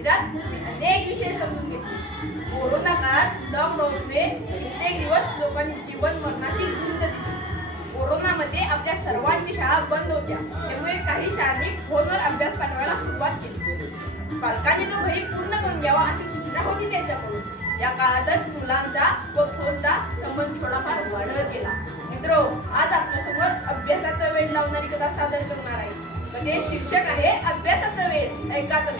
मंदिरात अनेक विषय समजून घेतले. कोरोना काळात लॉकडाऊनमुळे कित्येक दिवस लोकांनी जीवन मरणाशी झुंज दिली. कोरोनामध्ये आपल्या सर्वांची शाळा बंद होत्या, त्यामुळे काही शाळांनी फोनवर अभ्यास पाठवायला सुरुवात केली. पालकांनी तो घरी पूर्ण करून घ्यावा अशी सूचना होती त्यांच्याकडून. या काळातच मुलांचा व फोनचा संबंध थोडाफार वाढत गेला. मित्रो, आज आपल्यासमोर अभ्यासाचा वेळ लावणारी कथा सादर करणार आहे. म्हणजे शीर्षक आहे अभ्यासाचा वेळ. ऐका तर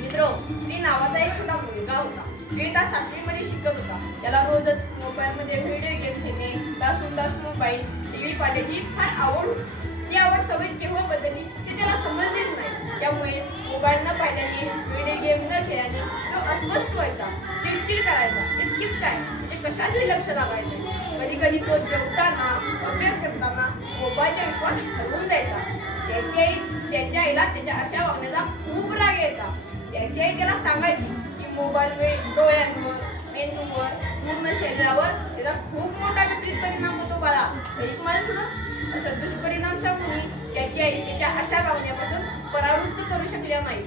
मित्रो, श्री नावाचा एक छोटा मुलगा होता. तो एका 7वी मध्ये शिकत होता. त्याला रोजच मोबाईल मध्ये व्हिडिओ गेम खेळणे, तासून तास मोबाईल टीव्ही पाहण्याची फार आवड होती. ती आवड सवय केव्हा बदलली ते त्याला समजलेच नाही. त्यामुळे मोबाईल न पाहिल्याने, व्हिडिओ गेम न खेळल्याने तो अस्वस्थ व्हायचा, चिडचिड करायचा. इतकीच काय, म्हणजे कशातही लक्ष लागायचं. कधी कधी तो जेवताना, अभ्यास करताना मोबाईलच्या विश्वास हरवून जायचा. त्याच्या आईला त्याच्या अशा वागण्याचा खूप राग यायचा. त्याची आई त्याला सांगायची की मोबाईलमुळे डोळ्यांवर, मेंदूवर, पूर्ण शरीरावर त्याचा खूप मोठा विपरीत परिणाम होतो. बाळा, एक माणूस असं दुष्परिणाम सांगून त्याची आई त्याच्या अशा वागण्यापासून परावृत्त करू शकल्या नाही.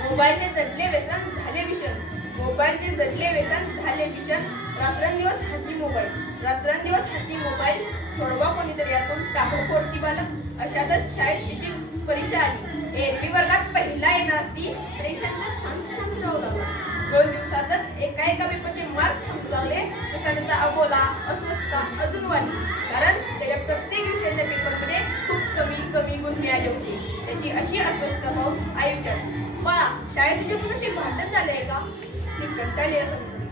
मोबाईलचे जडले व्यसन झाले विषण. मोबाईलचे जडले व्यसन झाले विषण. रात्रंदिवस हाती मोबाईल, रात्रंदिवस हाती मोबाईल. सोडवा कोणीतरी यातून टाकोकोरती बालक. अशातच शाळेत तिची परीक्षा आली. एरवी वर्गात पहिला येणार असती, परीक्षांना शांत शांत राहू लागला. 2 दिवसातच एका पेपरचे मार्क संपू लागले. तसा त्याचा अबोला, अस्वस्थता अजून वाढली. कारण त्याच्या प्रत्येक विषयाच्या पेपरमध्ये खूप कमी गुण मिळाले होते. त्याची अशी अस्वस्थता पाहून आई विचारली, बाळा, शाळेत तुझे कुणाशी भांडण झाले आहे का? ती कंटाळली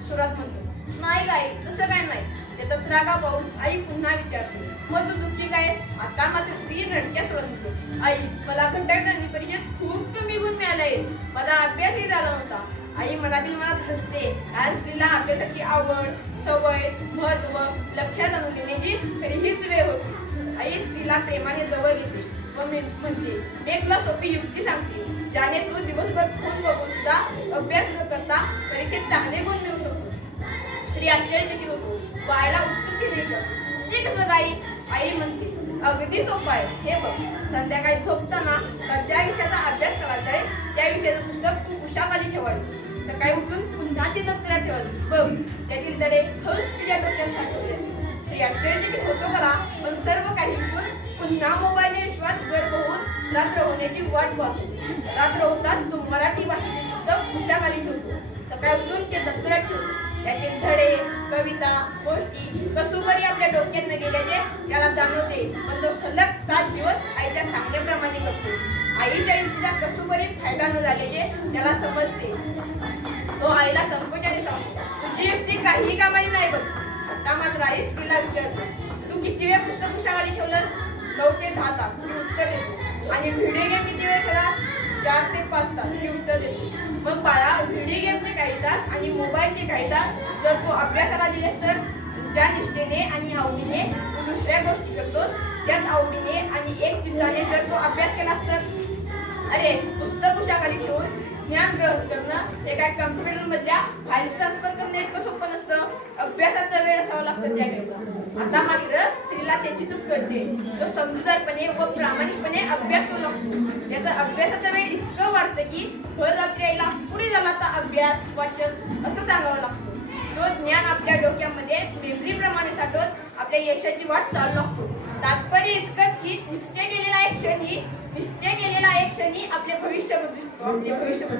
सुरात म्हणतो, नाही आई, तसं काय नाही. त्याचा त्रागा पाहून आई पुन्हा विचारते, मग तू दुःखी कायस? आता मात्र स्त्री रडक्या सुरत म्हणतो, आई, मला घंटागणित परीक्षेत खूप कमी गुण मिळाले. माझा अभ्यासही झाला नव्हता. आई मनातील मनात हसते, कारण स्त्रीला अभ्यासाची आवड, सवय, महत्व लक्षात आणून देण्याची खरी हीच वेळ होती. आई स्त्रीला प्रेमाने जवळ घेते व म्हणते, मी तुला सोपी युक्ती सांगते, ज्याने तू दिवसभर फोन बघून सुद्धा अभ्यास न करता परीक्षेत चांगले गुण मिळवू शकतो. स्त्री आश्चर्यचकित होतो, बाळाला उत्सुकतेने विचारतो, ते कसं काही? आई म्हणते, अगदी सोपं आहे. हे बघ, संध्याकाळी झोपताना ज्या विषयाचा अभ्यास करायचा आहे त्या विषयाचं पुस्तक तू उशाखाली ठेवायचं. सकाळी उठून पुन्हा ते दप्तरात ठेवायचं. बघ, त्यातील धडे हळूच तुझ्या डोक्यात साठवले. श्री आश्चर्यचकित होतो करा, पण सर्व काही विसरून पुन्हा मोबाईलने विश्वास गर्भ होऊन रात्र होण्याची वाट पाहतो. रात्र होताच तो मराठी भाषेचे पुस्तक उशाखाली ठेवतो. सकाळी उठून ते दप्तरात ठेवतो. त्यातील धडे, कविता, गोष्टी कसोबरी आपल्या डोक्यात न गेल्याचे त्याला जाणवते. पण तो सलग 7 दिवस आईच्या सांगण्याप्रमाणे करतो. आईच्या युक्तीचा कसोबरी फायदा न झाल्याचे त्याला समजते. तो आईला संकोचाने सांगतो, तुझी युक्ती काही कामाची नाही बघ. आता मात्र आई स्त्रीला विचारतो, तू किती वेळ पुस्तक उशाखाली ठेवलंस? 9 ते 10 तास, श्री उत्तर देतो. आणि व्हिडिओ गेम किती वेळ खेळलास? 4 ते 5 तास, श्री उत्तर देतो. मग बाळा, व्हिडिओ गेमचे काही तास आणि मोबाईलचे काही तास जर तू अभ्यासाला दिलेस तर ज्या निष्ठेने आणि आवडीने तू दुसऱ्या गोष्टी करतोस त्याच आवडीने आणि एक चिंताने जर तू अभ्यास केलास तर? अरे, पुस्तक उशाखाली ठेवून ज्ञान ग्रहण करणं हे काय कम्प्युटर मधल्या फाईल ट्रान्सफर करणं इतकं सोपं नसतं. अभ्यासाचा वेळ असावा लागतो त्यावेळेला. आता मात्र स्त्रीला त्याची चूक कळते. तो समजूतदारपणे व प्रामाणिकपणे अभ्यास करू लागतो. त्याचा अभ्यासाचा वेळ इतकं वाढतं की भर रात्री आईला पुढे झाला आता अभ्यास, वाचन असं सांगावं लागतं. तो ज्ञान आपल्या डोक्यामध्ये मेमरीप्रमाणे साठवत आपल्या यशाची वाट चालू लागतो. तात्पर्य इतकंच की निश्चय केलेला एक क्षणी आपले भविष्य बदलू शकतो.